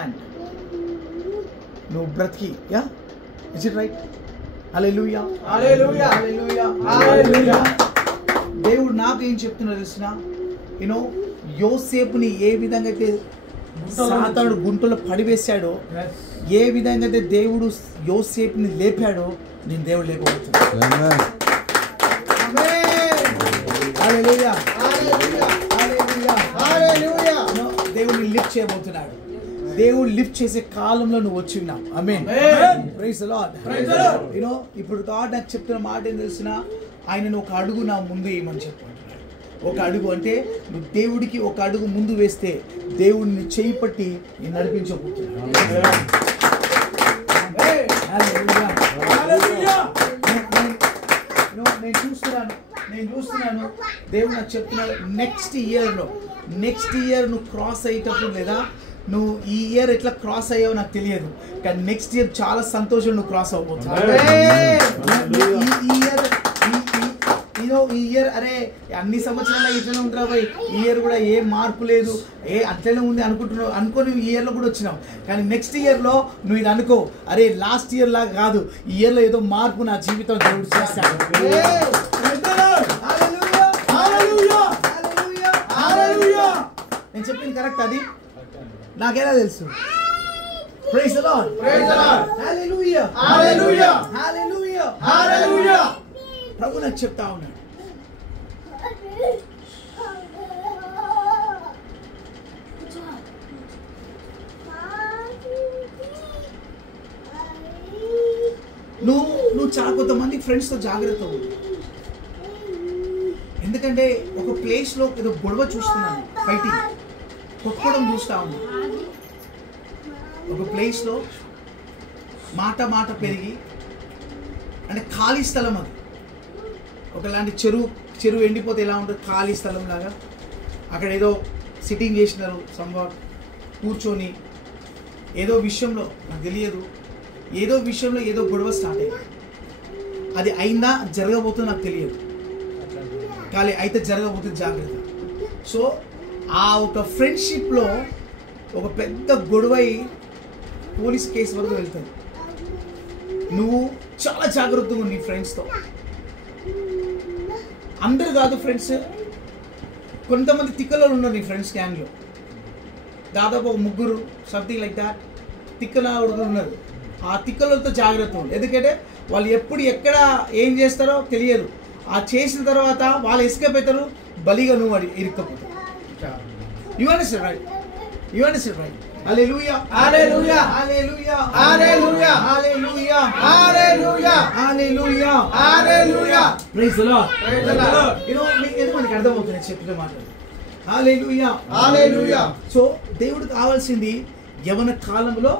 and no brotki, yeah, is it right? Hallelujah, hallelujah, hallelujah, hallelujah. దేవుడు నాకు ఏం చెప్తున్నా తెలుసునా, యూనో యోసేపుని ఏ విధంగా అయితే సాతానుడు గుంటలో పడివేశాడో, ఏ విధంగా అయితే దేవుడు యోసేపుని లేపాడో, నేను దేవుడు లేపబోతున్నాను. హల్లెలూయా, హల్లెలూయా, హల్లెలూయా, హల్లెలూయా. దేవుడిని లిఫ్ట్ చేయబోతున్నాడు. దేవుడు లిఫ్ట్ చేసే కాలంలో నువ్వు వచ్చి ఉన్నావు. Amen. Praise the Lord. You know ఇప్పుడు గాడ్ నాకు చెప్తున్న మాట ఏం తెలిసినా, ఆయనను ఒక అడుగు నా ముందు వేయమని చెప్పుకుంటున్నాడు. ఒక అడుగు అంటే నువ్వు దేవుడికి ఒక అడుగు ముందు వేస్తే దేవుడిని చేయి పట్టి నేను నడిపించబోతున్నాను. నేను చూస్తున్నాను దేవుడు నాకు చెప్తున్నాడు, నెక్స్ట్ ఇయర్ నువ్వు క్రాస్ అయ్యేటప్పుడు, లేదా నువ్వు ఈ ఇయర్ ఎట్లా క్రాస్ అయ్యావో నాకు తెలియదు, కానీ నెక్స్ట్ ఇయర్ చాలా సంతోషం నువ్వు క్రాస్ అవ్వబోతున్నావు. ఈ ఇయర్ అరే అన్ని సంవత్సరాలు ఇట్లనే ఉంటారా పోయి, ఈ ఇయర్ కూడా ఏ మార్పు లేదు, అట్లనే ఉంది అనుకుంటున్నావు, అనుకో నువ్వు ఈ ఇయర్లో కూడా వచ్చినావు. కానీ నెక్స్ట్ ఇయర్లో నువ్వు ఇది అనుకో, అరే లాస్ట్ ఇయర్ లాగా కాదు, ఈ ఇయర్లో ఏదో మార్పు నా జీవితం దేవుడు చేస్తాడు. నేను చెప్పింది కరెక్ట్, అది నాకేలా తెలుసు. Praise the Lord, praise the Lord, hallelujah, hallelujah, hallelujah, hallelujah. ప్రభు నాకు చెప్తా ఉన్నాడు, నువ్వు చాలా కొంతమంది ఫ్రెండ్స్తో జాగ్రత్త ఉంది. ఎందుకంటే ఒక ప్లేస్లో ఏదో గొడవ చూస్తున్నాను, ఫైటింగ్, కొట్టుకోవడం చూస్తా ఉన్నా. ఒక ప్లేస్లో మాట పెరిగి, అంటే ఖాళీ స్థలం, అది ఒకలాంటి చెరువు ఎండిపోతే ఎలా ఉంటుంది, ఖాళీ స్థలం లాగా. అక్కడ ఏదో సిట్టింగ్ చేసినారు, సంవాట్ కూర్చొని ఏదో విషయంలో నాకు తెలియదు, ఏదో విషయంలో ఏదో గొడవ స్టార్ట్ అయ్యింది. అది అయిందా జరగబోతుందో నాకు తెలియదు, కానీ అయితే జరగబోతుంది, జాగ్రత్త. సో ఆ ఒక ఫ్రెండ్షిప్లో ఒక పెద్ద గొడవై పోలీస్ కేసు వరకు వెళ్తుంది. నువ్వు చాలా జాగ్రత్తగా నీ ఫ్రెండ్స్తో, అందరు కాదు ఫ్రెండ్స్, కొంతమంది తిక్కలో ఉన్నారు నీ ఫ్రెండ్స్ గ్యాంగ్లో, దాదాపు ఒక 3 సంథింగ్ లైక్ దాట్ తిక్కల ఉన్నారు. ఆ తిక్కలతో జాగ్రత్త ఉంది, ఎందుకంటే వాళ్ళు ఎప్పుడు ఎక్కడ ఏం చేస్తారో తెలియదు. ఆ చేసిన తర్వాత వాళ్ళు ఎస్కేప్ అవుతారు, బలిగా నువ్వు ఇరుక్కపోతావు. You understand, right? You understand, right? Hallelujah, hallelujah, hallelujah, hallelujah, hallelujah, hallelujah, hallelujah, hallelujah. Praise the Lord, praise the Lord. You know, ఎందుకు అర్థమవుతుంది చెప్పిన మాట. Hallelujah, hallelujah. సో దేవుడికి కావాల్సింది యవన కాలంలో